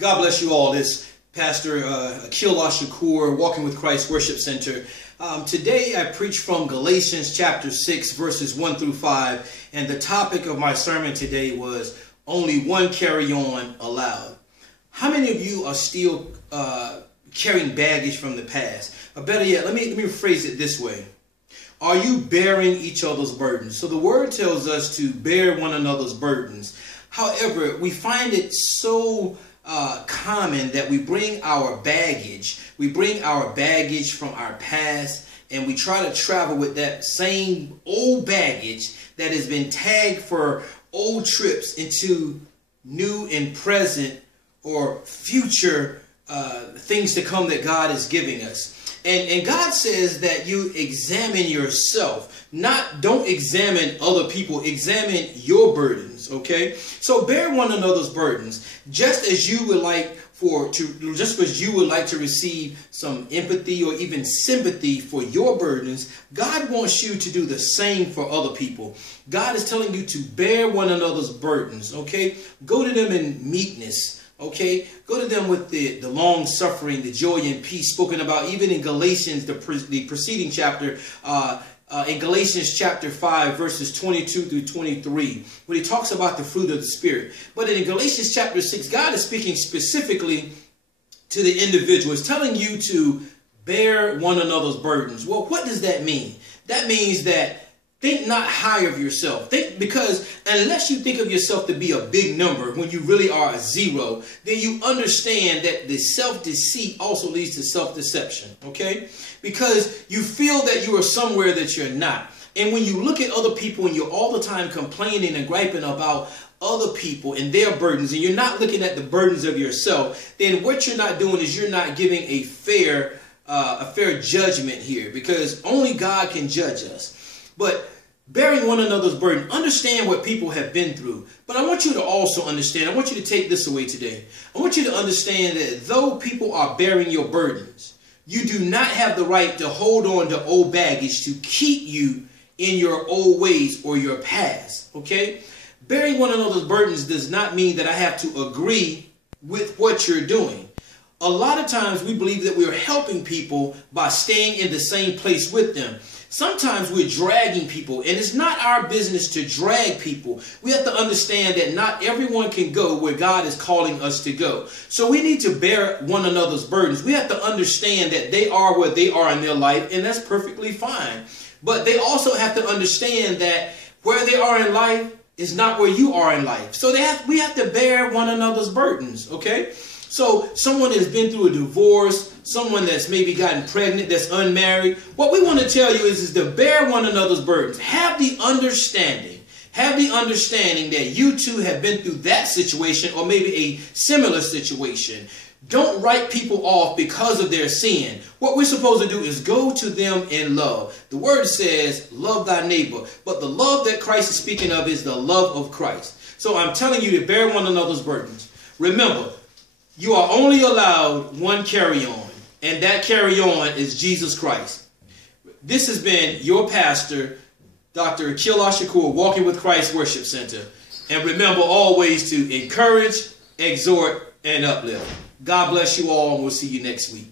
God bless you all. It's Pastor Aqeel Ash-Shakoor, Walking with Christ Worship Center. Today I preach from Galatians chapter 6, verses 1 through 5. And the topic of my sermon today was only one carry-on allowed. How many of you are still carrying baggage from the past? Or better yet, let me rephrase it this way. Are you bearing each other's burdens? So the word tells us to bear one another's burdens. However, we find it so common that we bring our baggage. We bring our baggage from our past, and we try to travel with that same old baggage that has been tagged for old trips into new and present or future things to come that God is giving us. And God says that you examine yourself. Don't examine other people. Examine your burdens, okay? So bear one another's burdens. Just as you would like to receive some empathy or even sympathy for your burdens, God wants you to do the same for other people. God is telling you to bear one another's burdens, okay? Go to them in meekness. Okay, go to them with the long suffering, the joy and peace spoken about even in Galatians, the preceding chapter, in Galatians chapter 5, verses 22 through 23, when he talks about the fruit of the Spirit. But in Galatians chapter 6, God is speaking specifically to the individual. He's telling you to bear one another's burdens. Well, what does that mean? That means that think not high of yourself. Because unless you think of yourself to be a big number when you really are a zero, then you understand that the self-deceit also leads to self-deception, okay? Because you feel that you are somewhere that you're not. And when you look at other people and you're all the time complaining and griping about other people and their burdens, and you're not looking at the burdens of yourself, then what you're not doing is you're not giving a fair judgment here, because only God can judge us. But bearing one another's burden, understand what people have been through. But I want you to also understand, I want you to take this away today. I want you to understand that though people are bearing your burdens, you do not have the right to hold on to old baggage to keep you in your old ways or your past, okay? Bearing one another's burdens does not mean that I have to agree with what you're doing. A lot of times we believe that we're helping people by staying in the same place with them. Sometimes we're dragging people, and it's not our business to drag people. We have to understand that not everyone can go where God is calling us to go. So we need to bear one another's burdens. We have to understand that they are where they are in their life, and that's perfectly fine. But they also have to understand that where they are in life is not where you are in life. So we have to bear one another's burdens, okay? So someone has been through a divorce, someone that's maybe gotten pregnant, that's unmarried. What we want to tell you is to bear one another's burdens. Have the understanding that you too have been through that situation or maybe a similar situation. Don't write people off because of their sin. What we're supposed to do is go to them in love. The word says, love thy neighbor. But the love that Christ is speaking of is the love of Christ. So I'm telling you to bear one another's burdens. Remember, you are only allowed one carry-on, and that carry-on is Jesus Christ. This has been your pastor, Dr. Aqeel Ash-Shakoor, Walking with Christ Worship Center. And remember always to encourage, exhort, and uplift. God bless you all, and we'll see you next week.